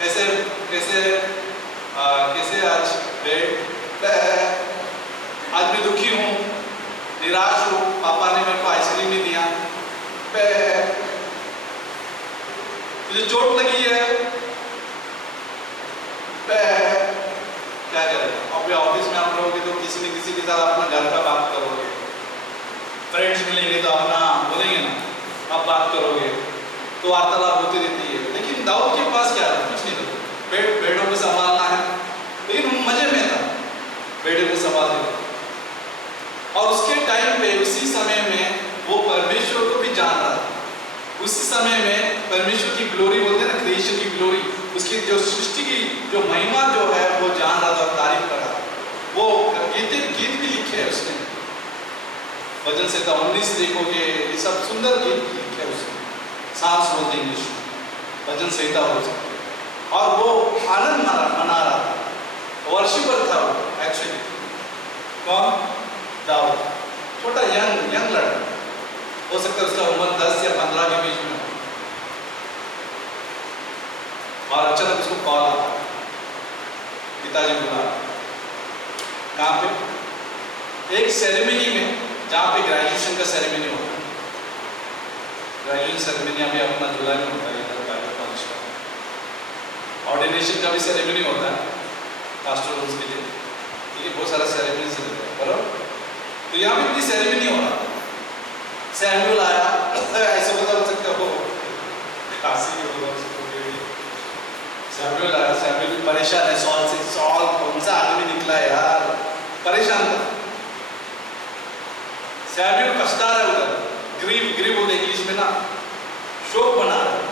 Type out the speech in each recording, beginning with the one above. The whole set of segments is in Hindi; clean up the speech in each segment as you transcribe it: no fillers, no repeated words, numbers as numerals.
कैसे कैसे कैसे आज बेड आज मैं दुखी हूँ, निराश हूँ, पापा ने मेरे को आइसक्रीम नहीं दिया, मुझे चोट लगी है, क्या करें। अपने ऑफिस में आप रहोगे तो किसी न किसी के साथ अपना घर का बात करोगे, फ्रेंड्स मिलेंगे तो अपना बोलेंगे ना, आप बात करोगे तो वार्तालाप होती रहती है। लेकिन दाऊद के पास क्या था? कुछ नहीं था। बेड़ों को संभालना है, लेकिन वो मजे में था, बेड़े को संभालने। और उसके टाइम पे उसी समय में वो परमेश्वर को भी जान रहा था। उसी समय में परमेश्वर की ग्लोरी बोलते हैं ना, क्रिएशन की ग्लोरी, उसकी जो सृष्टि की जो महिमा जो है वो जान रहा था और तारीफ कर रहा था। वो गीत भी लिखे है उसने, भजन संहिता 19 देखोगे, ये सब सुंदर गीत लिखे है उसने, सांस बोलते इंग्लिश में, भजन संहिता हो सकती है। और वो आनंद मना रहा था, वर्शिपर था वो एक्चुअली। कौन? दाऊद, छोटा यंग लड़का, हो सकता है उसका उम्र 10 या 15 के बीच में। और अचानक उसको कॉल आता, पिताजी बुला, कहाँ पे? एक सेरेमनी में, जहाँ पे ग्रेजुएशन का सेरेमनी होता है। ग्रेजुएशन सेरेमनी अभी अपना जुलाई में होता है इधर बाइबल कॉलेज का। ऑर्डिनेशन का भी सेरेमनी होता है पास्टर रोल्स के लिए, ठीक है, बहुत सारा सेरेमनी से होता है, बराबर। तो यहाँ पे इतनी सेरेमनी हो रहा, सैमुअल आया, ऐसे बता सकते हो, काशी के लोग सैमुअल आया, सैमुअल भी परेशान है सॉल से। सॉल कौन सा आदमी निकला यार, परेशान था। सैमुअल पछता रहा है उधर, ग्रीव बोलते इंग्लिश में ना, शोक बना रहा है।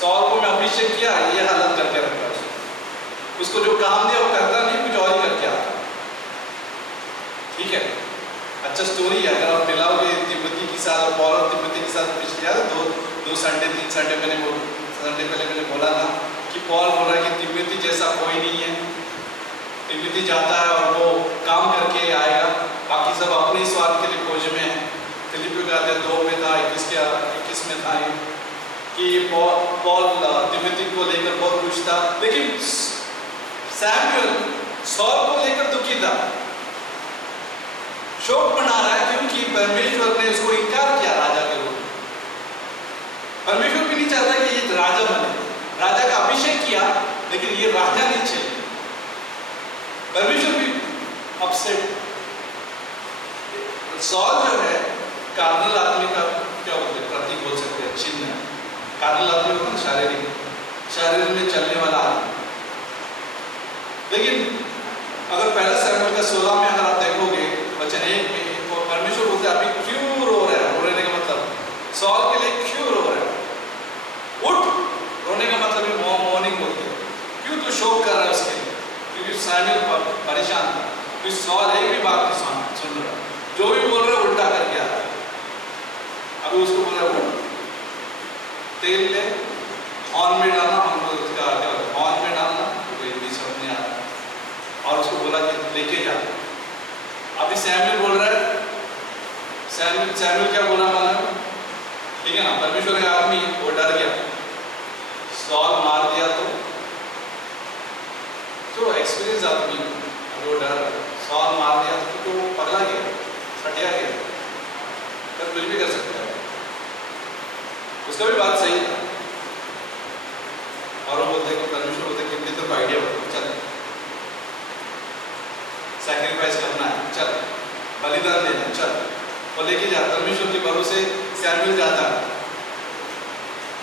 सॉल को मैं अभिषेक किया, ये हालत करके रखा उसको जो काम दिया वो करता नहीं, कुछ और ही करके आता। ठीक है, अच्छा स्टोरी है। अगर आप मिलाओगे तिब्बती के साथ, पॉल और तिब्बती के साथ पिछले यार दो संडे 3 संडे पहले मैंने बोला था कि पॉल बोल रहा है कि तिब्बती जैसा कोई नहीं है। तिब्बती जाता है और वो काम करके आएगा, बाकी सब अपने स्वार्थ के लिए खोज में है। फिलिपियों के आते 2 में था, 21 में था कि पॉल तिब्बती को लेकर बहुत खुश था। लेकिन सैमुअल सॉल को लेकर दुखी था, शोक मना रहा है, क्योंकि परमेश्वर ने उसको इनकार किया राजा के रूप में। परमेश्वर भी नहीं चाहता कि ये राजा बने, राजा का अभिषेक किया, लेकिन ये राजा नहीं चाहिए। परमेश्वर भी अपसेट। सॉल जो है कार्नल आदमी का क्या बोलते हैं, प्रतीक बोल सकते हैं, चिन्ह है। कार्नल आदमी होता है शारीरिक में चलने वाला आदमी। लेकिन अगर पहला सैमुअल का 16 में अगर आप देखोगे वचन 1 में, तो परमेश्वर बोलते हैं अभी क्यों रो रहा है? रोने का मतलब सॉल के लिए क्यों रो रहा है? उठ, रोने का मतलब है मॉर्निंग बोलते हैं। क्यों तू शोक कर रहा है उसके लिए? क्योंकि सैमुअल परेशान था, क्योंकि सॉल एक भी बात नहीं सुन रहा, जो भी बोल रहा है उल्टा करके आ रहा है। अभी उसको बोल रहा है उठ, तेल ले, हॉर्न में डालना, उसका हॉर्न में डालना, नहीं आ रहा। और उसको बोला कि लेके जा। अभी सैमुअल बोल रहा है, सैमुअल क्या बोला मालूम? ठीक है ना, परमेश्वर का आदमी वो डर गया, सॉल मार दिया तो एक्सपीरियंस आदमी वो डर, सॉल मार दिया तो वो पगला गया, फटिया गया, तो कुछ भी कर सकता है। उसका भी बात सही था। और वो बोलते कि परमेश्वर बोलते कि तो आइडिया चल, सैक्रिफाइस करना है, चल बलिदान देना, चल, और लेके जा। परमेश्वर के भरोसे सैमुअल जाता है।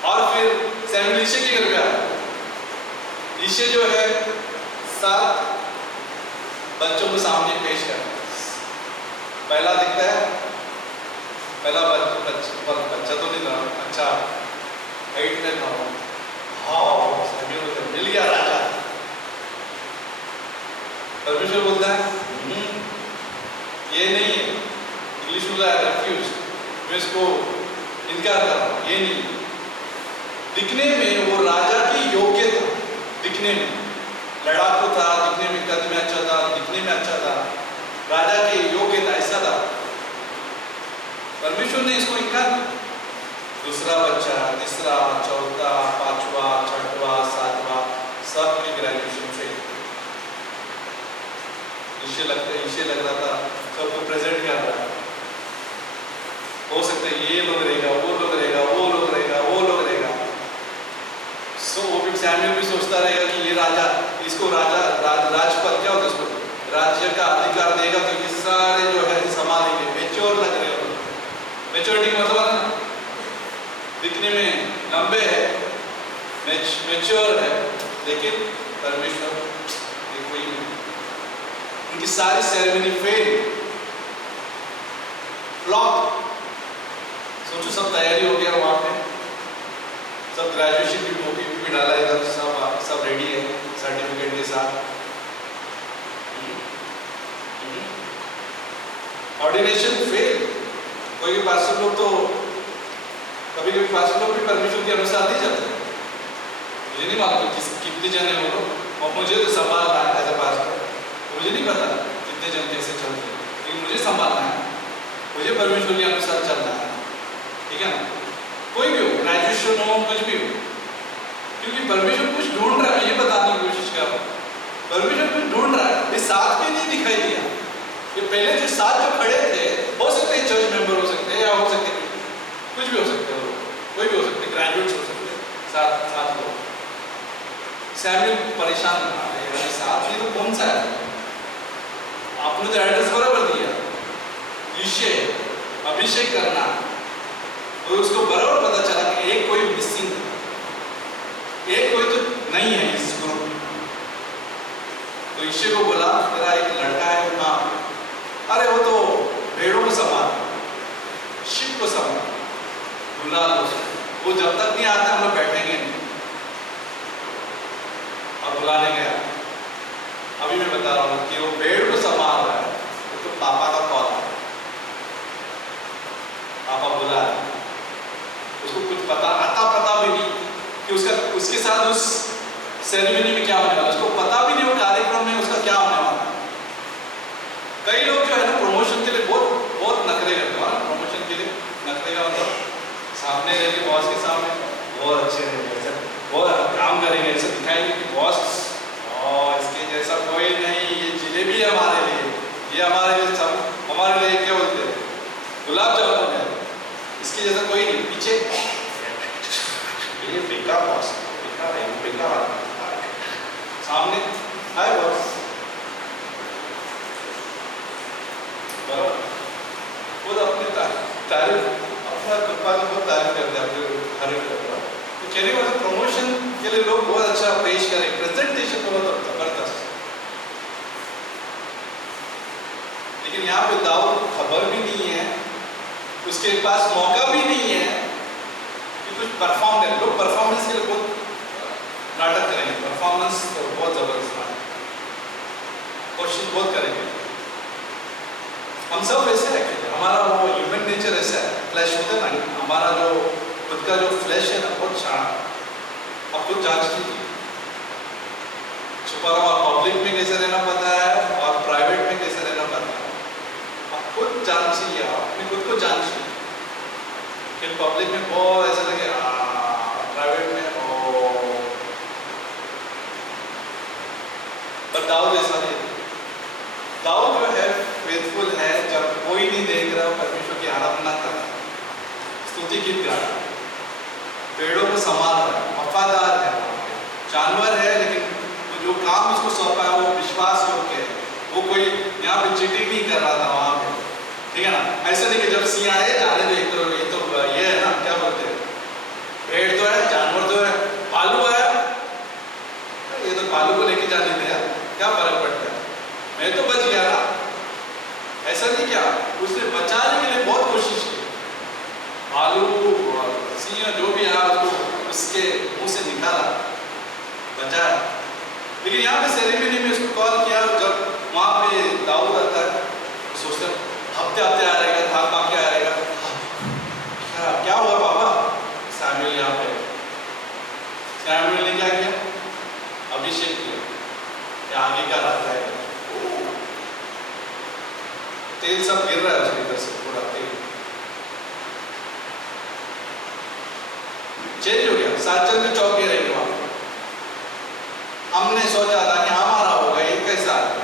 और फिर सैमुअल ईशे के घर पे आता। ईशे जो है 7 बच्चों को सामने पेश करता है। पहला दिखता है, पहला बच्चा तो नहीं था, अच्छा 8 में था, मिल गया राजा। परमेश्वर बोलता है ये नहीं है, इंग्लिश में रिफ्यूज, मैं इसको इनकार कर रहा हूं, ये नहीं। दिखने में वो राजा की योग्य था, दिखने में लड़ाकू था, दिखने में कद में अच्छा था, दिखने में अच्छा था, राजा के योग्य था, ऐसा था। परमेश्वर ने इसको इनकार किया। दूसरा बच्चा, तीसरा, चौथा, 5वां, 6वां, 7वां, ईशे लग रहा था, सबको प्रेजेंट कर रहा है। हो सकता है ये लोग रहेगा, वो लोग रहेगा, वो लोग रहेगा, वो लोग रहेगा। सो वो भी सैमुअल भी सोचता रहेगा कि ये राजा, इसको राजपद क्या होता है, उसको राज्य का अधिकार देगा तो ये सारे जो है संभालेंगे। मेच्योर लग रहे हो, मेच्योरिटी का मतलब है ना, दिखने में लंबे है, मेच्योर है, लेकिन परमेश्वर कोई नहीं। उनकी सारी सेरेमनी फेल, फ्लॉप। सोचो सब तैयारी हो गया वहां पे, सब ग्रेजुएशन की टोपी भी डाला इधर, सब रेडी है सर्टिफिकेट के साथ। Ordination fail. कोई पास्टर लोग तो कभी पास्टर लोग भी परमेश्वर के अनुसार नहीं चलते। मुझे नहीं मालूम कितने जन है वो लोग, और मुझे तो संभालना है एज अ पास्टर। मुझे नहीं पता कितने जन कैसे चलते, लेकिन मुझे संभालना है, मुझे परमेश्वर के अनुसार चलना है, ठीक है ना। कोई भी हो, ग्रेजुएशन हो, कुछ भी हो, क्योंकि परमेश्वर कुछ ढूंढ रहा है। ये बताने की कोशिश कर रहा हूं, परमेश्वर कुछ ढूंढ रहा है। ये साथ में नहीं दिखाई दिया, ये पहले जो साथ जो खड़े थे, हो सकते हैं चर्च मेंबर हो सकते हैं, या हो सकते हैं कुछ भी हो सकते हैं, कोई भी हो सकते हैं, ग्रेजुएट्स हो सकते हैं, साथ लोग। सैमुअल परेशान रहा, अरे साथ ये तो कौन सा है, आपने तो एड्रेस बराबर दिया, ईशे अभिषेक करना, और उसको बराबर पता चला कि एक कोई मिसिंग, एक कोई तो नहीं है इस ग्रुप में। तो ईशे को बोला, तेरा एक लड़का है, हाँ, अरे वो तो भेड़ों को संभाल, शिप को संभाल, बुला लो, वो जब तक नहीं आता हम लोग बैठेंगे नहीं। अब बुलाने गया, अभी मैं बता रहा हूँ कि वो भेड़ को संभाल रहा है, तो पापा का कॉल है, पापा बुला रहे, उसको कुछ पता भी नहीं कि उसके साथ उस सेरेमनी में क्या होने वाला, उसको पता भी नहीं वो कार्यक्रम में उसका क्या होने वाला। कई लोग जो है ना प्रमोशन के लिए बहुत नखरे करते हैं, प्रमोशन के लिए नखरे का मतलब सामने रहेंगे बॉस के सामने, बहुत अच्छे रहेंगे, बहुत काम करेंगे, ऐसा दिखाएंगे कि बॉस इसके जैसा कोई नहीं, ये जिलेबी है हमारे लिए, ये हमारे लिए क्या बोलते हैं, गुलाब जामुन है, इसके जैसा कोई नहीं। पीछे ये बेकार बॉस, बेकार सामने हाय बॉस, बराबर खुद अपनी तारीफ, अपना कृपा की बहुत तारीफ करते हैं, हर एक तो कहने का मतलब प्रमोशन के लिए लोग बहुत अच्छा पेश करें, प्रेजेंटेशन बहुत जबरदस्त। लेकिन यहाँ पे दाऊद को खबर भी नहीं है, उसके पास मौका भी नहीं है कि कुछ परफॉर्म करे। लोग परफॉर्मेंस के लिए बहुत नाटक करेंगे, परफॉर्मेंस तो बहुत जबरदस्त नाटक, कोशिश बहुत करेंगे। हम सब वैसे हैं, हमारा वो ह्यूमन नेचर ऐसा है, फ्लैश होता है ना, हमारा जो खुद का जो फ्लैश है ना बहुत शार्प। अब खुद जांच कीजिए, छुपा रहा पब्लिक में कैसे रहना पता है और प्राइवेट में कैसे रहना पता है। अब खुद जांचिए, अपने खुद को जांचिए कि पब्लिक में बहुत ऐसा लगे, प्राइवेट में पर दाऊद ऐसा नहीं। दाऊद जो है फेथफुल है, जब कोई नहीं देख रहा परमेश्वर की आराधना कर रहा, स्तुति गीत गा रहा, पेड़ों को संभाल रहा है, वफादार है, जानवर है, लेकिन जो काम उसको सौंपा है वो विश्वास योग्य है। वो कोई यहाँ पे चीटिंग नहीं कर रहा था वहां पे, ठीक है ना। ऐसा नहीं कि जब सिंह आए जाने दे, तो ये है ना, क्या बोलते हैं, पेड़ तो है, जानवर तो है, भालू आया, ये तो भालू को लेके जाने दिया, क्या फर्क पड़ता है, मैं तो बच गया ना। ऐसा नहीं किया, उसने बचाने के लिए बहुत कोशिश की, भालू सिंह जो भी आया उसको उसके मुंह से निकाला, बचाया। लेकिन यहाँ पे सेरेमनी में उसको कॉल किया, जब वहाँ पे दाऊद आता है, सोचते हफ्ते आ रहेगा, था क्या आ रहेगा, क्या हुआ पापा। सैमुअल यहाँ पे, सैमुअल ने क्या किया, अभिषेक किया, आगे का रास्ता है, तेल सब गिर रहा है उसके इधर से, पूरा तेल चेंज हो गया। 7 जन में चौक रहेंगे वहां। हमने सोचा था कि हमारा होगा, ये कैसा है,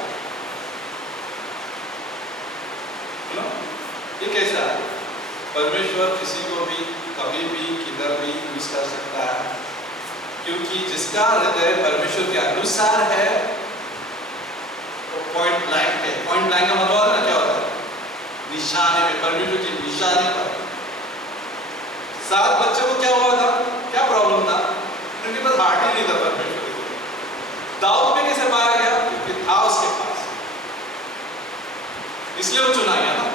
क्योंकि जिसका हृदय परमेश्वर के अनुसार है वो पॉइंट ब्लैंक है। पॉइंट ब्लैंक का मतलब है क्या होता है? निशाने में, परमेश्वर के निशाने पर। 7 बच्चों को क्या हुआ था? क्या प्रॉब्लम था? उनके पास हार्ट ही नहीं था परमेश्वर के। दाऊद में कैसे पाया गया? क्योंकि था उसके पास, इसलिए वो चुना गया ना,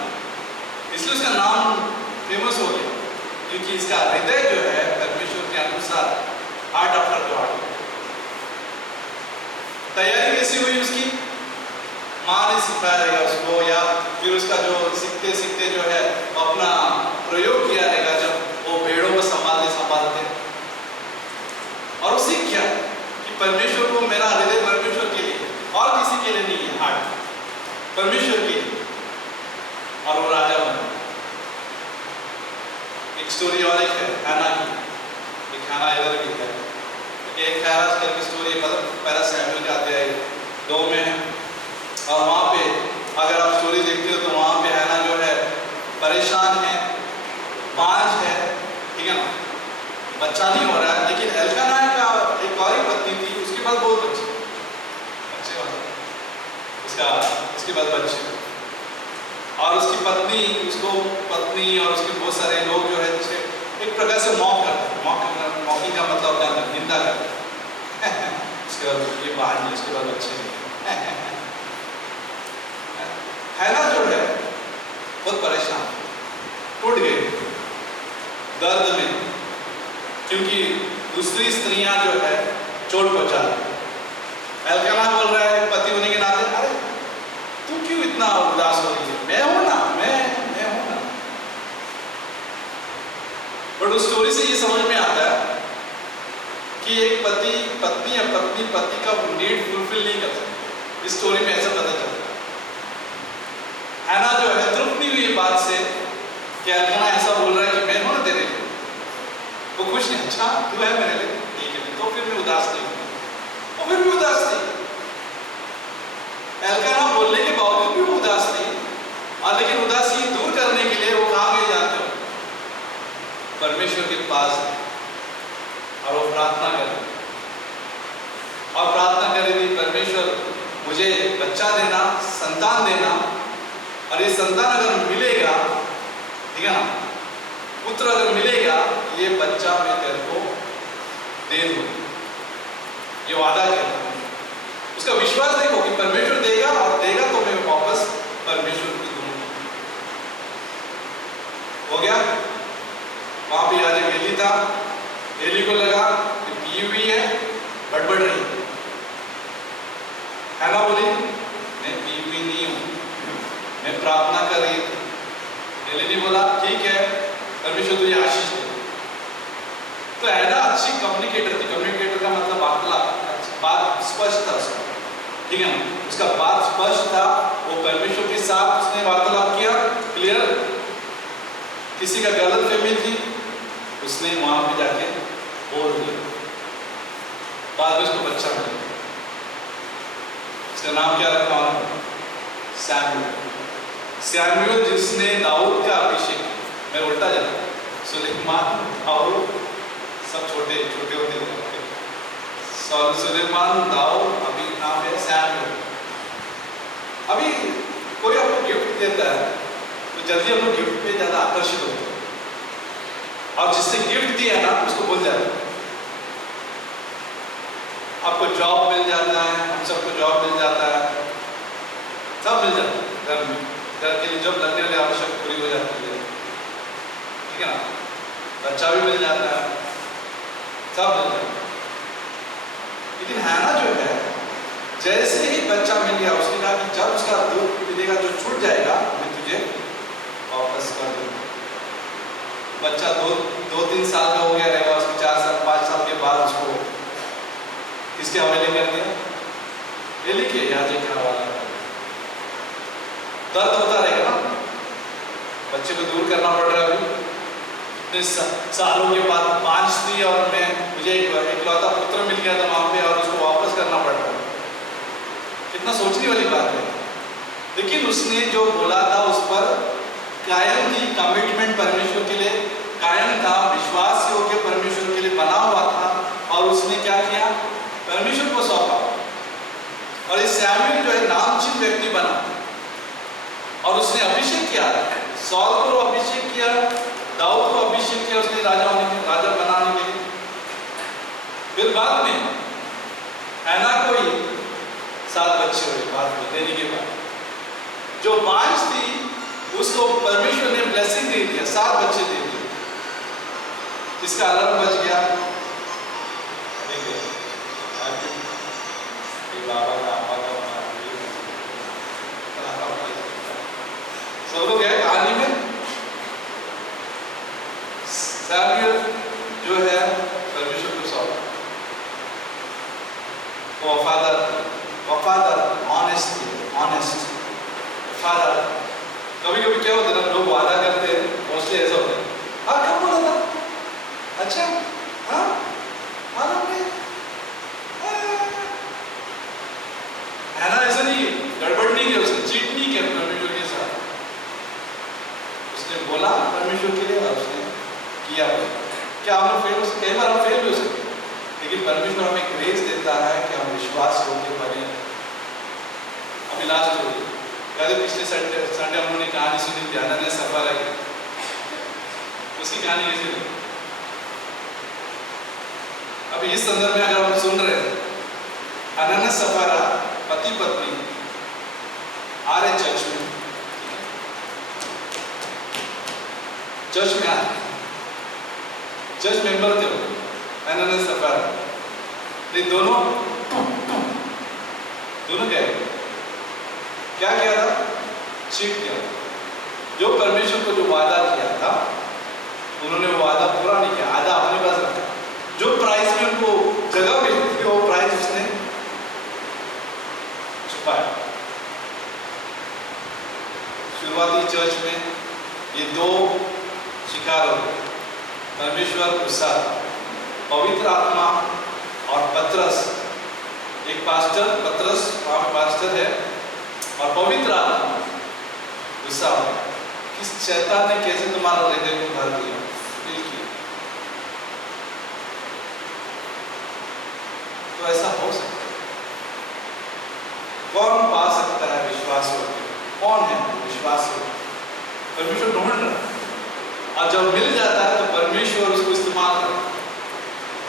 इसलिए उसका नाम फेमस हो गया, क्योंकि इसका हृदय जो है परमेश्वर के अनुसार, हार्ट आफ्टर गॉड। तैयारी कैसी हुई उसकी? माँ ने सिखाया रहेगा उसको, या फिर उसका जो सीखते सीखते जो है अपना प्रयोग किया रहेगा जब वो भेड़ों को संभालते और वो सीख गया कि परमेश्वर को, मेरा हृदय परमेश्वर के लिए और किसी के लिए नहीं है, हार्ट परमेश्वर के लिए। और वो राजा बना। एक स्टोरी और एक है हैना की, एक हैना इधर भी है, एक हैरास करके स्टोरी है, मतलब पहला सैमुएल का अध्याय 2 में है। और वहाँ पे अगर आप स्टोरी देखते हो तो वहाँ पे हैना जो है परेशान है, 5 है, ठीक है ना, बच्चा नहीं हो रहा है। लेकिन एल्काना का एक और पत्नी थी, उसके पास बहुत बच्चे उसके पास बच्चे, और उसकी पत्नी उसको, पत्नी और उसके बहुत सारे लोग जो है जिसे एक प्रकार से मॉकिंग का मतलब क्या है? निंदा करते हैं। उसके बाद ये बाहर नहीं, उसके बाद बच्चे है ना, जो है बहुत परेशान, टूट गए दर्द में, क्योंकि दूसरी स्त्रियां जो है चोट पहुंचा रही। एल्काना बोल रहा है पति होने के नाते, अरे तू क्यों इतना उदास हो रही है? मैं हूं ना, मैं हूं ना। बट उस स्टोरी से ये समझ में आता है कि एक पत्नी या पत्नी पति का नीड फुलफिल नहीं कर सकती। इस स्टोरी में ऐसा पता चलता है। हैना जो है तृप्त नहीं हुई बात से कि एल्काना ऐसा बोल रहा है कि मैं हूं ना तेरे लिए, वो खुश नहीं, अच्छा तू है मेरे लिए, ठीक है, तो फिर मैं उदास नहीं हूं, और फिर भी उदास नहीं। एल्काना बोलने के बावजूद भी उदास नहीं, और लेकिन उदासी दूर करने के लिए वो कहाँ गए जानते हो? परमेश्वर के पास, और वो प्रार्थना कर रही, और प्रार्थना कर रही थी, परमेश्वर मुझे बच्चा देना, संतान देना, और ये संतान अगर मिलेगा, ठीक है ना, पुत्र अगर मिलेगा, ये बच्चा मैं तेरे को दे दूंगा, ये वादा करता हूं। उसका विश्वास देखो कि परमेश्वर देगा, और देगा तो मैं वापस परमेश्वर की दूंगा। हो गया। वहां पे आज एली था, एली को लगा कि पी हुई है, बड़बड़ रही है ना, बोली मैं पी हुई नहीं हूं, मैं प्रार्थना कर रही थी। एली ने बोला ठीक है, परमेश्वर तुझे आशीष दे। तो ऐना अच्छी कम्युनिकेटर थी। कम्युनिकेटर का मतलब बात स्पष्ट था उसका, ठीक है ना, उसका बात स्पष्ट था। वो परमेश्वर के साथ उसने वार्तालाप किया, क्लियर। किसी का गलत फहमी थी, उसने वहां पे जाके बोल दिया, बाद में उसको बच्चा मिला। इसका नाम क्या रखा? सैमुएल, जिसने दाऊद का अभिषेक, मैं उल्टा जाता, सुलेमान दाऊद सब छोटे छोटे होते थे, सुलेमान दाऊद, अभी नाम है सैमुएल। अभी कोई आपको गिफ्ट देता है तो जल्दी हम लोग गिफ्ट पे ज्यादा आकर्षित होते हैं, और जिससे गिफ्ट दिया ना उसको भूल जाते हैं। आपको जॉब मिल जाता है, हम सबको जॉब मिल जाता है, सब मिल जाता है, घर में, घर के लिए जब लगने वाली आवश्यकता पूरी हो जाती है, ठीक है ना, बच्चा भी मिल जाता है, सब मिल जाता है। लेकिन हैना जो है, जैसे ही बच्चा मिल गया, उसने कहा कि जब उसका दूध पीने का जो छूट जाएगा मैं तुझे वापस कर दूंगा। बच्चा 2-3 साल का हो गया रहेगा, उसके 4 साल 5 साल के बाद उसको किसके हवाले कर दिया? एली के याजक के हवाले। दर्द होता रहेगा ना, बच्चे को दूर करना पड़ रहा है। अभी इतने सालों के बाद 5 थी और मुझे इकलौता पुत्र मिल गया था वहां पे, और उसको वापस करना पड़ रहा है। कितना सोचने वाली बात है। लेकिन उसने जो बोला था उस पर कायम थी, कमिटमेंट परमेश्वर के लिए कायम था, विश्वास योग्य परमेश्वर के लिए बना हुआ था। और उसने क्या किया? परमेश्वर को सौंपा। और इस सैमुएल जो है नामचीन व्यक्ति बना और उसने अभिषेक किया, सौल को अभिषेक किया, दाऊद को अभिषेक किया उसने राजा बनाने के लिए। फिर बाद में हैना को ही 7 बच्चे हुए बाद में देने के बाद। जो 5 थी उसको परमेश्वर ने ब्लेसिंग दे दिया, 7 बच्चे दे दिए। इसका अलार्म बज गया, बाबा का सब लोग है कहानी में। सैमुएल जो है परमेश्वर को सौंपा, वो वफादार ऑनेस्ट वफादार। कभी कभी क्या होता है ना, लोग वादा करते हैं, मोस्टली ऐसा होता है, हाँ कब बोला था, अच्छा हाँ मालूम नहीं, है ना, ऐसा नहीं, गड़बड़ नहीं किया उसने, चीट नहीं किया परमेश्वर के साथ। उसने बोला परमेश्वर के लिए और उसने किया। क्या हम फेल, कई बार हम फेल भी हो सकते, लेकिन परमेश्वर हमें ग्रेस देता है कि हम विश्वास होकर बने। अभी लास्ट हो गई, पिछले संडे हम लोगों ने कहानी सुनी थी हनन्याह सफारा की। उसकी कहानी कैसी थी? अभी इस संदर्भ में अगर हम सुन रहे हैं, हनन्याह सफारा पति पत्नी आ रहे चर्च में आ चर्च मेंबर थे हनन्याह सफारा। लेकिन दोनों क्या किया था? चीट किया। जो परमेश्वर को जो वादा किया था उन्होंने वो वादा पूरा नहीं किया, आधा अपने पास रखा। जो प्राइस में उनको जगह मिलती थी वो प्राइस उसने छुपाया। शुरुआती चर्च में ये 2 शिकार हो गए, परमेश्वर गुस्सा, पवित्र आत्मा और पतरस। एक पास्टर पतरस वहां पास्टर है और पवित्र आत्मा गुस्सा हो गया। किस शैतान ने कैसे तुम्हारा हृदय को भर दिया? तो ऐसा हो सकता है। कौन पा सकता है विश्वास योग्य? कौन है विश्वास योग्य? परमेश्वर ढूंढ रहा है, और जब मिल जाता है तो परमेश्वर उसको इस्तेमाल करता है।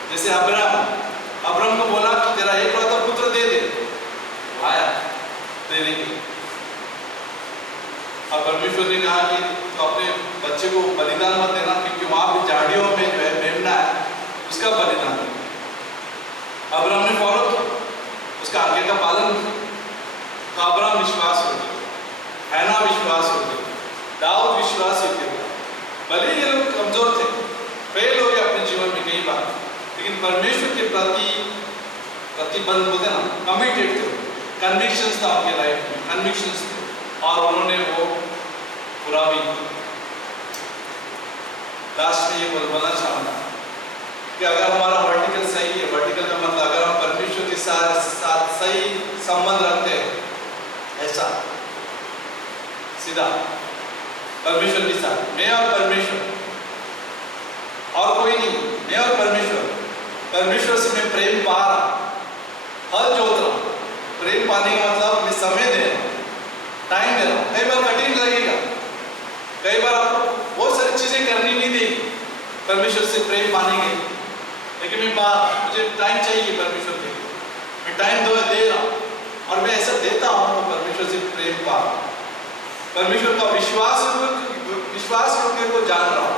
जैसे अब्राहम को बोला कि तेरा एकलौता पुत्र दे दे, आया देने के लिए। और परमेश्वर ने कहा कि तो अपने बच्चे को बलिदान मत देना, क्योंकि वहां पे झाड़ियों में जो है मेमना है, उसका बलिदान दे। अब्राहम ने फॉलो किया, उसका आज्ञा का पालन किया। तो अब्राहम विश्वास हो गया, हैना विश्वास हो गया, दाऊद विश्वास हो गया। भले ये लोग कमजोर थे, फेल हो गए अपने जीवन में कई बार, लेकिन परमेश्वर के प्रति प्रतिबद्ध बोलते ना, कमिटेड थे। कन्विक्शंस था उनके लाइफ में, कन्विक्शंस थे, और उन्होंने वो पूरा भी किया। लास्ट में ये बोलना चाहूंगा कि अगर हमारा वर्टिकल सही है, वर्टिकल का मतलब अगर हम परमेश्वर के साथ सही संबंध रखते हैं, ऐसा सीधा परमेश्वर के साथ, मैं और परमेश्वर और कोई नहीं, मैं और परमेश्वर से मैं प्रेम पा रहा, हल जोत रहा। प्रेम पाने का मतलब मैं समय दे रहा हूं, टाइम दे रहा हूं। कई बार कठिन लगेगा, कई बार आपको बहुत सारी चीजें करनी नहीं देगी परमेश्वर से प्रेम पाने के, लेकिन मुझे टाइम चाहिए परमेश्वर के लिए, मैं टाइम दे रहा हूं, और मैं ऐसा देता हूं तो परमेश्वर से प्रेम पा रहा हूं। परमेश्वर का विश्वास योग्य को जान रहा हूं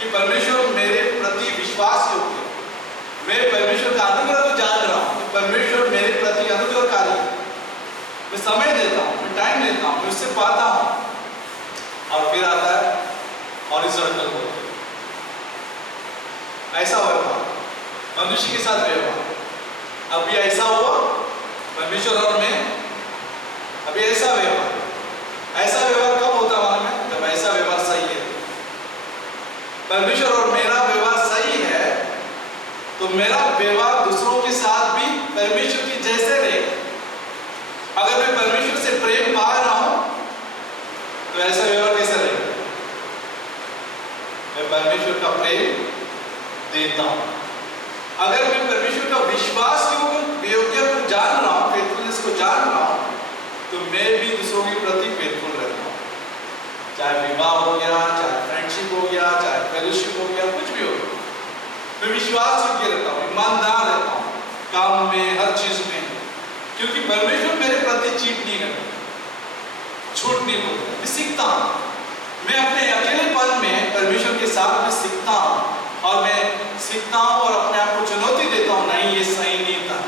कि परमेश्वर मेरे प्रति विश्वास योग्य, मैं परमेश्वर का अनुग्रह को जान रहा हूं कि परमेश्वर मेरे प्रति अनुग्रहकारी है। मैं समय देता हूं, मैं टाइम देता हूं, मैं उससे पाता हूं। और फिर आता है हॉरिजॉन्टल होता है, ऐसा व्यवहार मनुष्य के साथ व्यवहार। अभी ऐसा हुआ परमेश्वर और मैं, अभी ऐसा व्यवहार कब होता मालूम है? जब ऐसा व्यवहार सही है, परमेश्वर और मेरा व्यवहार सही है, तो मेरा व्यवहार दूसरों के साथ भी परमेश्वर की जैसे रहेगा। अगर मैं परमेश्वर से प्रेम पा रहा हूं तो ऐसा व्यवहार कैसा रहेगा? मैं परमेश्वर का प्रेम देता हूं। अगर मैं परमेश्वर का विश्वास प्रति फेथफुल रहता हूँ। चाहे विवाह हो गया, चाहे फ्रेंडशिप हो गया, चाहे फेलोशिप हो गया, कुछ भी हो, मैं विश्वास योग्य रहता हूँ, ईमानदार रहता हूँ काम में, हर चीज में, क्योंकि परमेश्वर मेरे प्रति चीट नहीं करता, झूठ नहीं बोलता। मैं सीखता हूँ, मैं अपने अकेलेपन में परमेश्वर के साथ में सीखता हूँ, और मैं सीखता हूँ और अपने आप को चुनौती देता हूँ, नहीं ये सही नहीं था,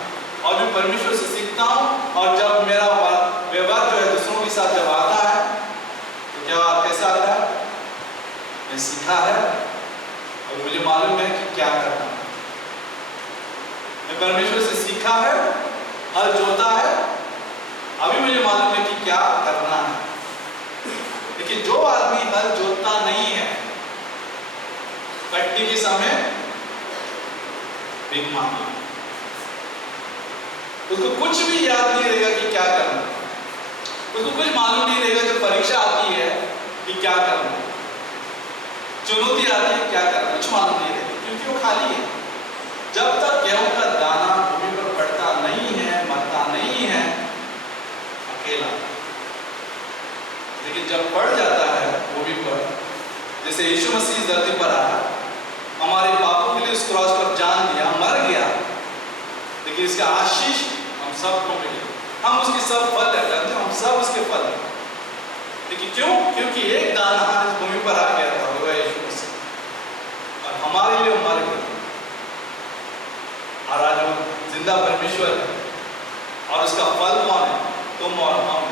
और मैं परमेश्वर से सीखता हूँ। और जब मेरा व्यवहार जो है दूसरों के साथ जब आता है तो क्या कैसा आता है, मैं सीखा है और मुझे मालूम है कि क्या करना है। मैं परमेश्वर से सीखा है, हल जोता है, अभी मुझे मालूम है कि क्या करना है। लेकिन जो आदमी हल जोतता नहीं है, कटनी के समय भीख मांगना, उसको कुछ भी याद नहीं रहेगा कि क्या करना, उसको कुछ मालूम नहीं रहेगा जब परीक्षा आती है कि क्या करना, चुनौती आती है क्या करना, कुछ मालूम नहीं रहेगा, क्योंकि वो खाली है। जब तक गेहूं का दाना भूमि पर पड़ता नहीं है, मरता नहीं है, अकेला। लेकिन जब पड़ जाता है भूमि पर, जैसे यीशु मसीह धरती पर आया, हमारे पापों के लिए उस क्रॉस पर जान दिया, मर गया, लेकिन इसका आशीष हम सबको मिले, हम उसके सब फल है, हम सब उसके फल हैं। लेकिन क्यों? क्योंकि एक दाना इस भूमि पर आ गया था, वो है यीशु मसीह, और हमारे लिए मर गया। और आज वो जिंदा परमेश्वर है, और उसका फल कौन है? तुम और हम।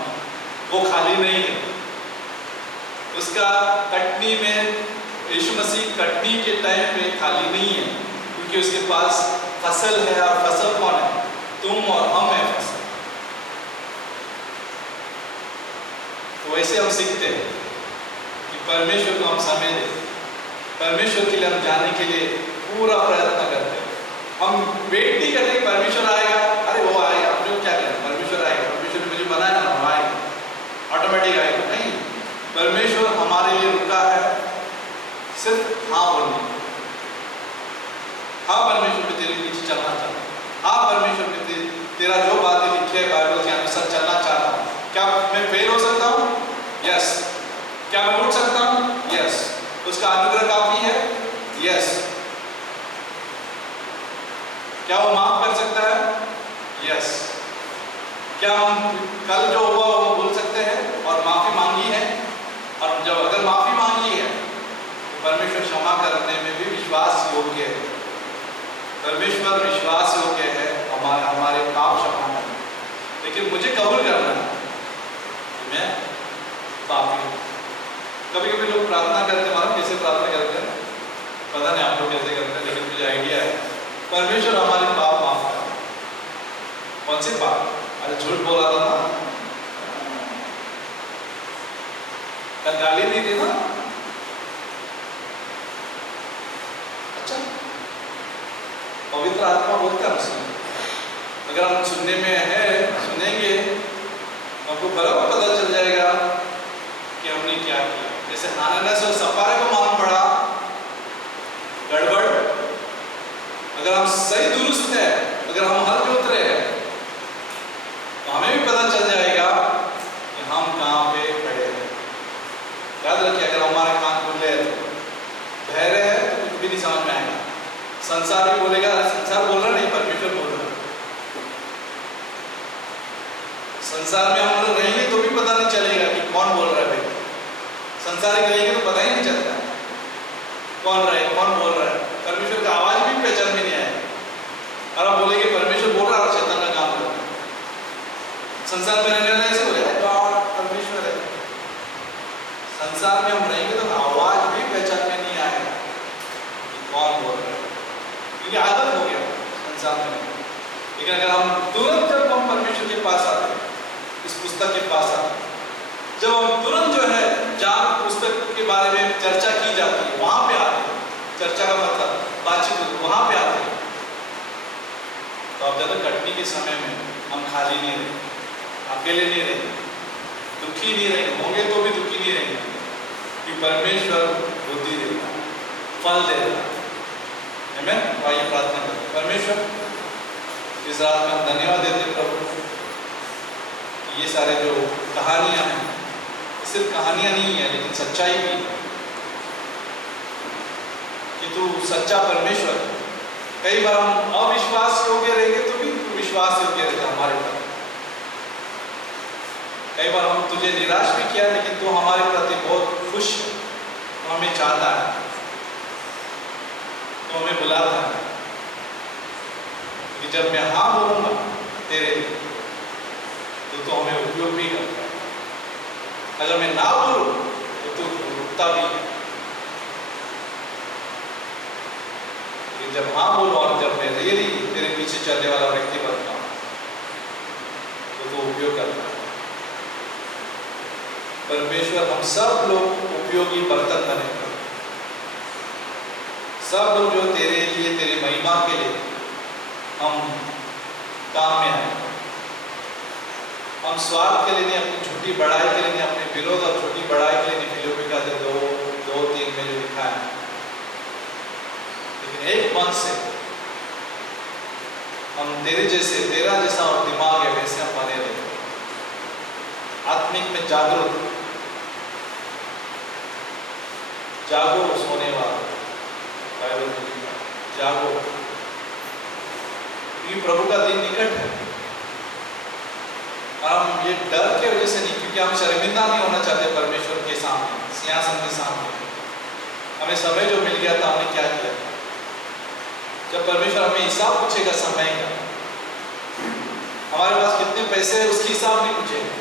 वो खाली नहीं है, उसका कटनी में, यीशु मसीह कटनी के टाइम पे खाली नहीं है, क्योंकि उसके पास फसल है, और फसल कौन है? तुम और हम है फसल। तो वैसे हम सीखते हैं कि परमेश्वर को हम समय दें, परमेश्वर के लिए हम जाने के लिए पूरा प्रयत्न करते हैं। हम वेट नहीं करते परमेश्वर आएगा, अरे वो आएगा, जो क्या करें, परमेश्वर आएगा, परमेश्वर ने मुझे बनाया ना, हम आएगा, ऑटोमेटिक आएगा। नहीं, परमेश्वर हमारे लिए रुका है सिर्फ हाँ बोलने। हाँ परमेश्वर में तेरे पीछे चलना चाहता हूँ, हाँ परमेश्वर में तेरा जो बातें लिखी है बाइबल के अनुसार चलना चाहता हूँ। क्या मैं फेल हो सकता हूँ? यस। क्या मैं उठ सकता हूँ? यस। उसका अनुग्रह काफी है? यस। क्या वो माफ कर सकता है? यस। क्या हम कल जो हुआ वो बोल सकते हैं और माफी मांगी है? और जब अगर माफी मांगी है तो परमेश्वर क्षमा करने में भी विश्वास योग्य है। परमेश्वर विश्वास योग्य है हमारे पाप क्षमा करने। लेकिन मुझे कबूल करना है कि मैं पापी हूँ। कभी कभी लोग प्रार्थना करते, मालूम कैसे प्रार्थना करते हैं? पता नहीं आप लोग कैसे करते हैं, लेकिन मुझे आइडिया है। परमेश्वर हमारे पाप माफ कर। कौन से पाप? अरे झूठ बोला था ना, कल गाली नहीं दी ना, अच्छा पवित्र आत्मा बोलता है उसमें। अगर हम सुनने में है, सुनेंगे तो हमको बराबर पता चल जाएगा कि हमने क्या किया। जैसे हानन्यास और सप्पारा को मालूम पड़ा गड़बड़, अगर हम सही दुरुस्त है, अगर हम हल जोत रहे हैं, तो हमें भी पता चल जाएगा कि हम कहाँ पे खड़े हैं। याद रखिए, अगर हमारे कान खुले हैं तो बहरे हैं तो कुछ भी नहीं समझ में आएगा। संसार भी बोलेगा, संसार बोल रहा नहीं, परमेश्वर बोल रहा। संसार में हम लोग रहेंगे तो भी पता नहीं चलेगा कि कौन बोल रहा है भाई। संसारी रहेंगे तो पता ही नहीं चलता कौन रहे, कौन बोल रहा है। परमेश्वर का आवाज भी पहचान में नहीं आएगा, और आप बोलेंगे परमेश्वर बोल रहा है और शैतान का काम कर रहा है। संसार में रहने वाला ऐसे बोलेगा गॉड परमेश्वर है। संसार में हम रहेंगे तो आवाज भी पहचान में नहीं आएगा कि कौन बोल रहा है, क्योंकि आदत हो गया संसार में। लेकिन अगर हम तुरंत जब हम परमेश्वर के पास आते हैं, इस पुस्तक के पास आते हैं, जब हम तुरंत जो है जहाँ पुस्तक के बारे में चर्चा की जाती है वहां पे आते हैं, चर्चा का मतलब बातचीत वहां पे आते हैं, तो अब ज्यादा कटनी के समय में हम खाली नहीं रहेंगे, अकेले नहीं रहेंगे, दुखी नहीं रहेंगे, होंगे तो भी दुखी नहीं रहेंगे, कि परमेश्वर बुद्धि देता है, फल देता है। आमीन। आइए प्रार्थना करें। परमेश्वर, इस रात में हम धन्यवाद देते हैं प्रभु, ये सारे जो कहानियां हैं सिर्फ कहानियां नहीं है लेकिन सच्चाई भी है कि तू सच्चा परमेश्वर है। कई बार हम अविश्वास योग्य रहेंगे तो भी तू विश्वास योग्य रहता हमारे प्रति। कई बार हम तुझे निराश भी किया लेकिन तू हमारे प्रति बहुत खुश है, तो हमें चाहता है, तो हमें बुलाता है कि जब मैं हाँ बोलूंगा तेरे लिए तो हमें उपयोग भी करता है, अगर मैं ना बोलूं तो तू रुकता भी है। जब हाँ बोलो और जब मैं रियली तेरे पीछे चलने वाला व्यक्ति बनता हूं तो उपयोग करता है। परमेश्वर हम सब लोग उपयोगी बर्तन बने, सब लोग जो तेरे लिए तेरी महिमा के लिए हम काम में आए। हम स्वार्थ के लिए नहीं, अपनी झूठी बड़ाई के लिए नहीं, अपने विरोध और झूठी बड़ाई के लिए नहीं। फिलिप्पी का 2:3 में जो लिखा है, लेकिन एक मन से हम तेरे जैसे, तेरा जैसा और दिमाग है वैसे हम बने रहे, आत्मिक में जागरूक, जागो सोने वाला, बाइबल में लिखा जागो, क्योंकि प्रभु का दिन निकट है। और हम ये डर के वजह से नहीं, क्योंकि हम शर्मिंदा नहीं होना चाहते परमेश्वर के सामने, सिंहासन के सामने। हमें समय जो मिल गया था, हमने क्या किया? जब परमेश्वर हमें हिसाब पूछेगा समय का, हमारे पास कितने पैसे है उसकी हिसाब नहीं पूछेगा,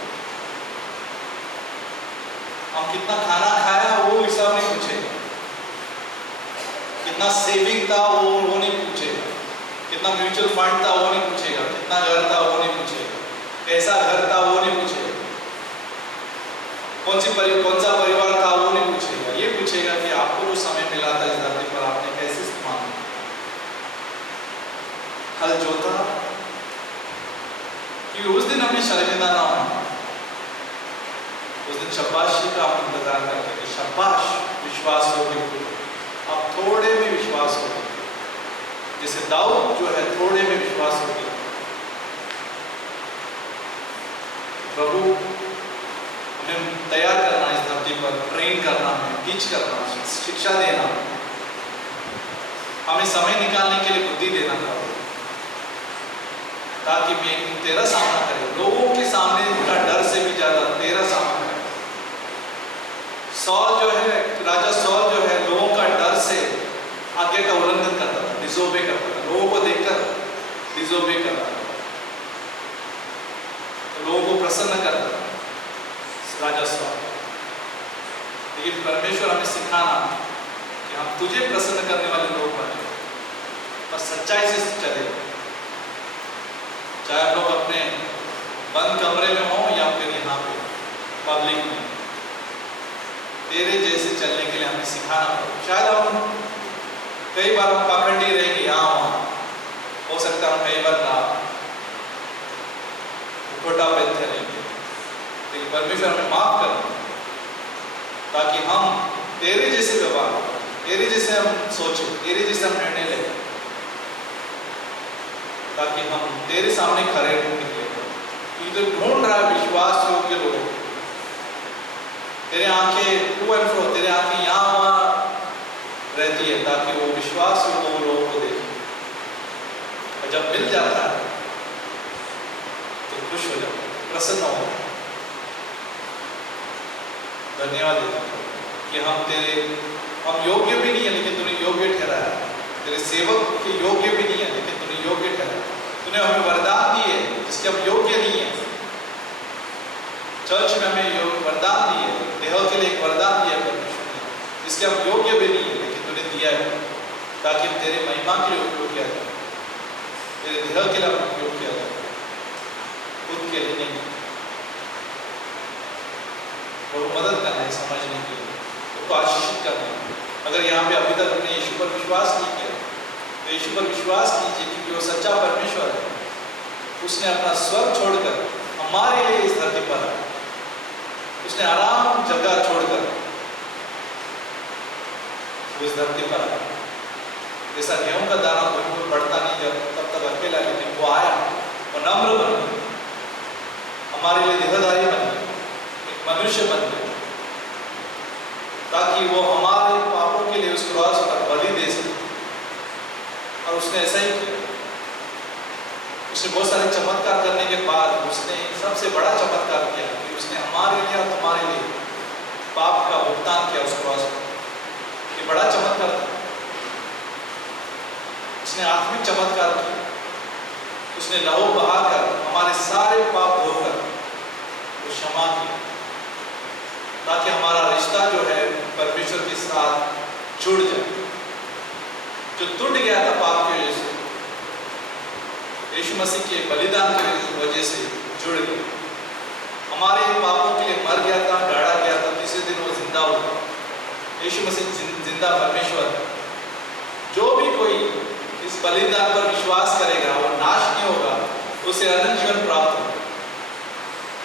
हम कितना खाना खाया वो हिसाब नहीं पूछेगा, कितना सेविंग था वो नहीं पूछेगा, कितना म्यूचुअल फंड था वो नहीं पूछेगा, कितना घर था वो नहीं पूछेगा, कैसा घर था वो नहीं पूछेगा, कौन सा परिवार था वो नहीं पूछेगा। ये पूछेगा कि आपको जो समय मिला था इस धरती पर आपने कैसे इस्तेमाल किया। हल जोता, क्योंकि उस दिन हमें शर्मिंदा ना होना, उस दिन शाबाशी का आप इंतजार करते कि शाबाश विश्वास होगी, आप थोड़े में विश्वास होगी, जैसे दाऊद जो है थोड़े में विश्वास होगी। प्रभु हमें तैयार करना, इस धरती पर ट्रेन करना, हमें टीच करना, शिक्षा देना, हमें समय निकालने के लिए बुद्धि देना प्रभु, ताकि मैं तेरा सामना करें, लोगों के सामने उनका डर से भी ज्यादा तेरा सामना करें। सौल जो है, राजा सौल जो है, लोगों का डर से आज्ञा का उल्लंघन करता था, डिसोबे करता था, लोगों को देखकर डिसोबे करता था, तो लोगों को प्रसन्न करता था राजा सौल। लेकिन परमेश्वर हमें सिखाना कि हम तुझे प्रसन्न करने वाले लोग बने और सच्चाई से चले, चाहे आप लोग अपने बंद कमरे में हो या फिर यहाँ पे पब्लिक में, तेरे जैसे चलने के लिए हमें सिखाना पड़ेगा। शायद हम कई बार हम पाखंडी रहेंगे, यहाँ वहाँ हो सकता है हम कई बार छोटा पैद चलेंगे, लेकिन परमेश्वर हमें माफ कर, ताकि हम तेरे जैसे व्यवहार, तेरे जैसे हम सोचें, तेरे जैसे हम निर्णय लें, ताकि हम तेरे सामने खड़े निकले। तू तो ढूंढ रहा है विश्वास योग्य लोग, तेरे आंखें टू एंड फ्रो, तेरे आंखें यहाँ वहाँ रहती है, ताकि वो विश्वास योग्य लोगों को देखें। और जब मिल जाता है तो खुश हो जाता है, प्रसन्न हो जाता है, धन्यवाद देता हूं कि हम योग्य भी नहीं है लेकिन तूने योग्य ठहराया, तेरे सेवक के योग्य भी नहीं है लेकिन तूने योग्य ठहराया। तूने हमें वरदान दिए जिसके हम योग्य नहीं है, चर्च में हमें वरदान दिए, देह के लिए एक वरदान दिया परमेश्वर ने, जिसके हम योग्य भी नहीं है लेकिन तूने दिया है, ताकि हम तेरे महिमा के लिए उपयोग किया जाए, तेरे देह के लिए उपयोग किया जाए, खुद के लिए नहीं। और मदद करना है समझने के लिए, उसको आशीषित करना है। अगर यहाँ पे अभी तक हमने यीशु पर विश्वास नहीं किया तो यीशु पर विश्वास कीजिए, क्योंकि वो सच्चा परमेश्वर है। उसने अपना स्वर्ग छोड़कर हमारे लिए इस धरती पर आया, उसने आराम जगह छोड़कर इस धरती पर आया। जैसा गेहूं का दाना बिल्कुल बढ़ता नहीं जब तब तक अकेला, लेकिन वो आया और नम्र बन गया, हमारे लिए देहधारी बन गया, एक मनुष्य बन गया, ताकि वो हमारे पापों के लिए उस क्रॉस पर बलि दे सके। और उसने ऐसा ही किया। उसने बहुत सारे चमत्कार करने के बाद उसने सबसे बड़ा चमत्कार किया कि उसने हमारे लिए और तुम्हारे लिए पाप का भुगतान किया उस क्रॉस पर। ये बड़ा चमत्कार था। उसने आत्मिक चमत्कार किया। उसने लहू बहाकर हमारे सारे पाप धोकर वो क्षमा किया, ताकि हमारा रिश्ता जो है परमेश्वर के साथ जुड़ जाए, जो टूट गया था पाप की वजह से, यीशु मसीह के बलिदान की वजह से जुड़ गया। हमारे पापों के लिए मर गया था, गाड़ा गया था, तीसरे दिन वो जिंदा हुआ। यीशु मसीह जिंदा परमेश्वर है। जो भी कोई इस बलिदान पर विश्वास करेगा वो नाश नहीं होगा, उसे अनंत जीवन प्राप्त होगा,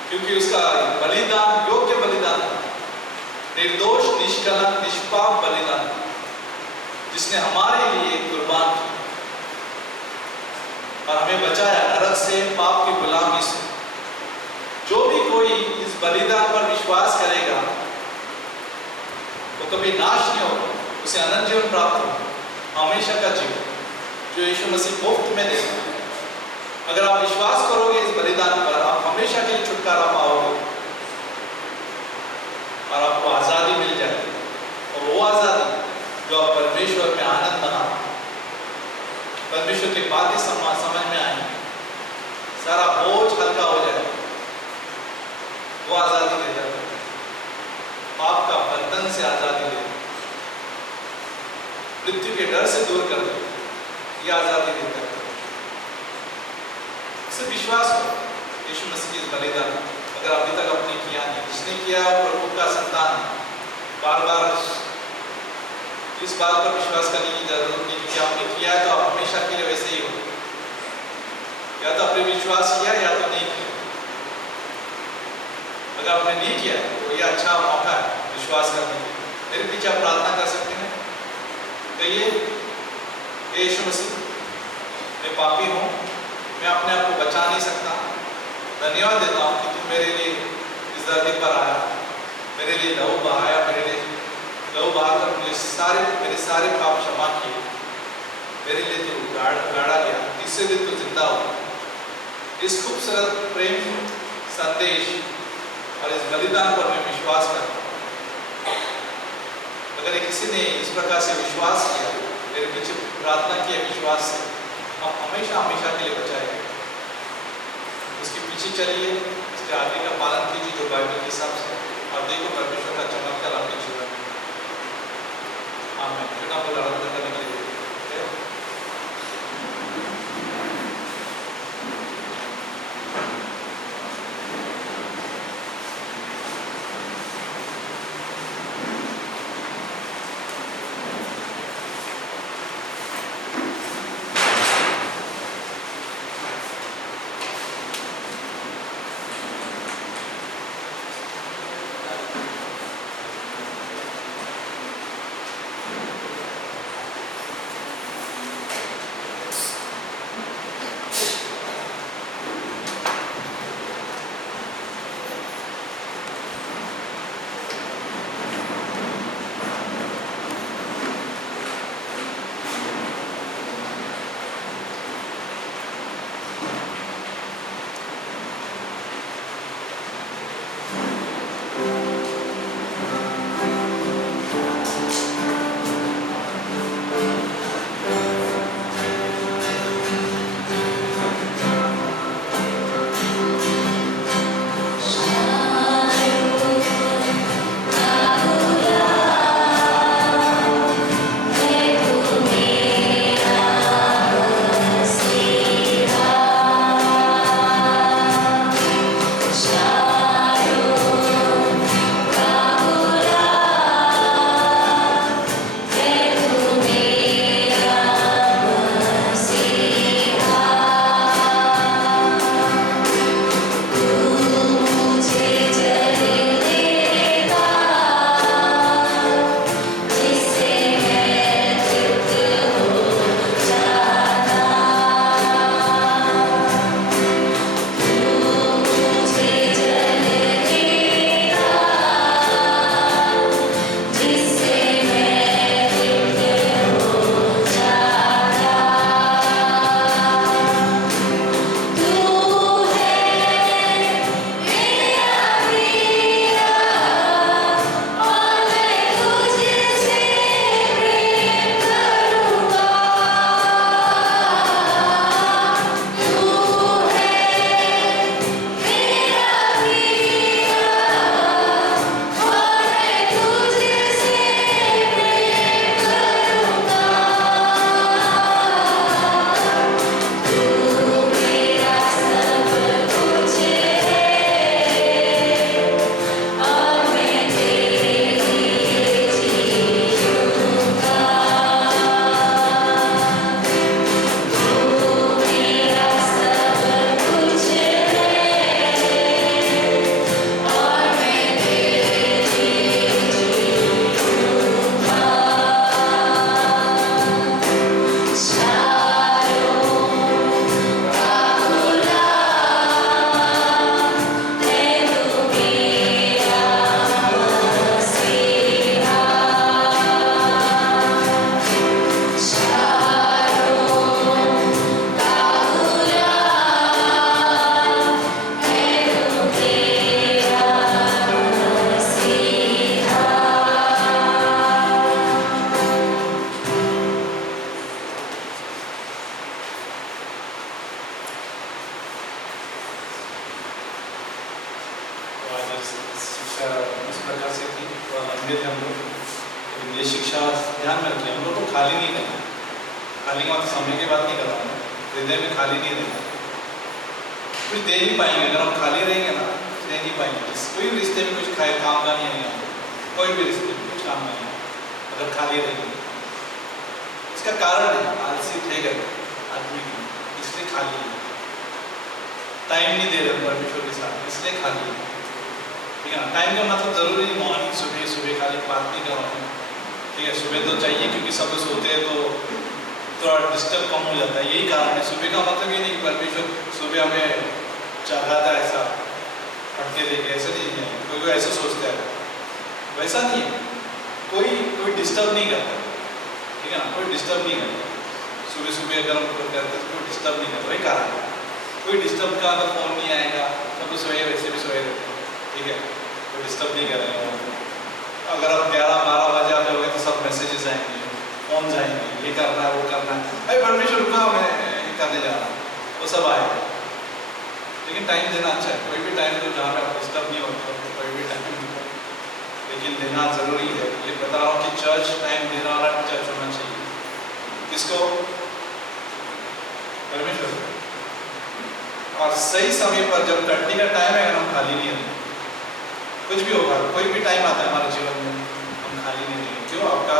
क्योंकि उसका बलिदान योग्य बलिदान था, निर्दोष निष्कलंक निष्पाप बलिदान, जिसने हमारे लिए कुर्बान किया और हमें बचाया नरक से, पाप की गुलामी से। जो भी कोई इस बलिदान पर विश्वास करेगा वो कभी नाश नहीं होगा, उसे अनंत जीवन प्राप्त होगा, हमेशा का जीवन जो यीशु मसीह मुफ्त में देता है। अगर आप विश्वास करोगे इस बलिदान पर, आप हमेशा के लिए छुटकारा पाओगे और आपको आजादी मिल जाएगी। और वो आजादी जो आप परमेश्वर में आनंद मना, परमेश्वर की बातें समझ में आएंगी, सारा बोझ हल्का हो जाएगा, वो आजादी देता है। पाप का बंधन से आजादी देता है, मृत्यु के डर से दूर कर देता है, ये आजादी देता है। इसे विश्वास करो यीशु मसीह के बलिदान। अगर अभी तक आपने किया नहीं, जिसने किया प्रभु का संतान, बार बार इस बात पर विश्वास करने की जरूरत नहीं कि आपने किया है तो आप हमेशा के लिए वैसे ही हो। या तो आपने विश्वास किया या तो नहीं किया। अगर आपने नहीं किया तो ये अच्छा मौका है विश्वास करने के। मेरे पीछे आप प्रार्थना कर सकते हैं। कहिए, यीशु मसीह, मैं पापी हूँ, मैं अपने आप को बचा नहीं सकता, धन्यवाद देता हूँ कि तुम मेरे लिए इस धरती पर आया, मेरे लिए लहू बहाया, मेरे लिए लहू बहाकर मेरे सारे पाप क्षमा किए, मेरे लिए तो गाड़ा गया, तीसरे दिन तो जिंदा हुआ। इस खूबसूरत प्रेम संदेश और इस बलिदान पर मैं विश्वास करता हूँ। अगर किसी ने इस प्रकार से विश्वास किया, मेरे पीछे प्रार्थना किया विश्वास से, आप हमेशा हमेशा के लिए बचाएंगे। उसके पीछे चलिए, उसके आगे का पालन कीजिए जो बाइबल के हिसाब से, और देखो परमेश्वर का चमत्कार आपके जीवन में। आमीन। क्यों ना बोला आराधना करने के लिए। आज शिक्षा इस प्रकार से थी, थोड़ा लंबे थे हम लोग, लेकिन ये शिक्षा ध्यान में रखिए, हम लोग को खाली नहीं करना। खाली का मतलब समय के बाद नहीं करना है, हृदय में खाली नहीं रहना। कुछ दे नहीं पाएंगे अगर हम खाली रहेंगे ना, दे नहीं पाएंगे। कोई भी रिश्ते में कुछ खाए काम का नहीं है, कोई भी रिश्ते में कुछ काम नहीं है अगर खाली रहेंगे। इसका कारण है आलसी थे गए आदमी की, इसलिए खाली है, टाइम नहीं दे रहे परमेश्वर के साथ, इसलिए खाली है। ठीक है ना, टाइम का मतलब जरूरी नहीं मॉर्निंग सुबह सुबह खाली बात नहीं कर रहा हूँ। ठीक है, सुबह तो चाहिए क्योंकि सब सोते हैं तो थोड़ा डिस्टर्ब कम हो जाता है, यही कारण है। सुबह का मतलब ये नहीं कि परमेश्वर सुबह हमें चाहता है ऐसा पढ़ते देखे, ऐसा नहीं है। कोई कोई ऐसा सोचता है, वैसा नहीं है। कोई डिस्टर्ब नहीं करता, ठीक है ना, कोई डिस्टर्ब नहीं करता। सुबह सुबह अगर हम करते तो कोई डिस्टर्ब नहीं करता, वही कारण है। कोई डिस्टर्ब का अगर फोन नहीं आएगा तो सोए वैसे भी सोए रहते, ठीक है, कोई डिस्टर्ब नहीं कर रहे हैं। अगर आप 11-12 बजे आ जाओगे तो सब मैसेजेस आएंगे, फोन आएंगे, ये करना है वो करना है, अरे परमेश्वर रुका मैं ये करने जा रहा हूँ, वो सब आएगा। लेकिन टाइम देना अच्छा है, कोई भी टाइम दो जहाँ पे डिस्टर्ब नहीं होता, कोई भी टाइम दो, लेकिन देना जरूरी है। ये बता रहा हूँ कि चर्च टाइम देने वाला चर्च होना चाहिए। किसको? परमेश्वर। और सही समय पर जब कटने का टाइम है, हम खाली नहीं रहेंगे। कुछ भी होगा, कोई भी टाइम आता है हमारे जीवन में, हम खाली नहीं रहेंगे। क्यों? आपका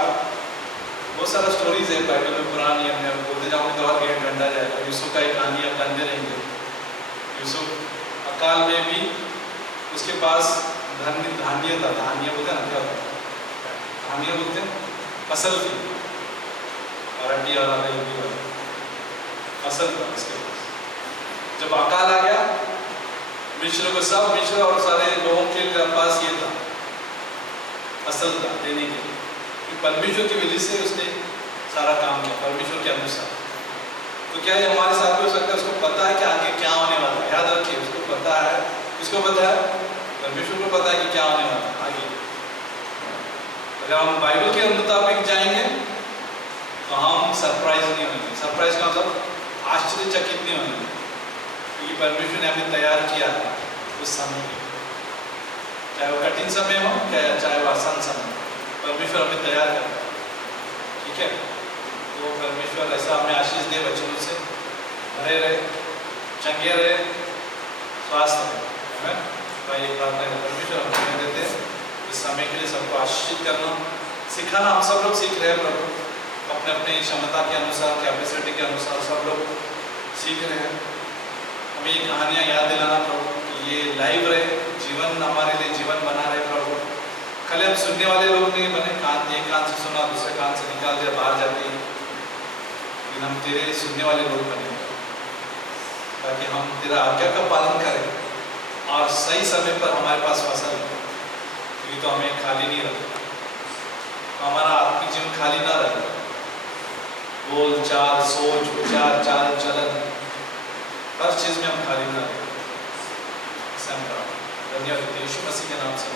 बहुत सारा स्टोरीज है बाइबल में, पुरानी है, मैं बोलते जाऊँगी तो और 1 घंटा जाएगा। यूसुफ का एक कहानी आप जानते रहेंगे। यूसुफ अकाल में भी उसके पास धान्य था, धान्य बोलते हैं ना, क्या होता है धान्य बोलते हैं, फसल थी, अरंडी और फसल था उसके पास। जब अकाल आ गया, मिस्र को सब मिस्र और सारे लोगों के पास ये था, फसल था देने के लिए। परमेश्वर की वजह से उसने सारा काम किया, परमेश्वर के अनुसार। तो क्या ये हमारे साथ भी हो सकता है? उसको पता है कि आगे क्या होने वाला है। याद रखिए, उसको पता है। किसको पता है? परमेश्वर को पता है कि क्या होने वाला है आगे। अगर हम बाइबल के मुताबिक जाएंगे तो हम सरप्राइज नहीं होंगे। सरप्राइज का मतलब आश्चर्यचकित नहीं होंगे, क्योंकि परमेश्वर ने हमें तैयार किया है उस समय के, चाहे वो कठिन समय हो चाहे वो आसान समय, परमेश्वर हमें तैयार करता है। ठीक है, तो परमेश्वर ऐसा हमें आशीष दे, वचनों से भरे रहे, चंगे रहे, स्वास्थ्य रहे। भाई एक प्रार्थना है, परमेश्वर हमें देते हैं इस समय के लिए सबको आशीषित करना, सिखाना। हम सब लोग सीख रहे हैं प्रभु, अपने अपने क्षमता के अनुसार, कैपेसिटी के अनुसार सब लोग सीख रहे हैं। हमें ये कहानियाँ याद दिलाना प्रभु कि ये लाइव रहे, जीवन हमारे लिए जीवन बना रहे प्रभु। खाली हम सुनने वाले लोग नहीं बने, कान एक कान से सुना दूसरे कान से निकाल दिया, बाहर जाते हैं, लेकिन हम तेरे सुनने वाले लोग बने, ताकि हम तेरा आज्ञा का पालन करें और सही समय पर हमारे पास फसल हो। ये तो हमें खाली नहीं रखता, हमारा आत्मिक जीवन खाली ना रहे। बोल चाल, सोच, विचार, चाल चलन, हर चीज में हम खाली ना रहे। धन्यवाद यीशु मसीह के नाम से।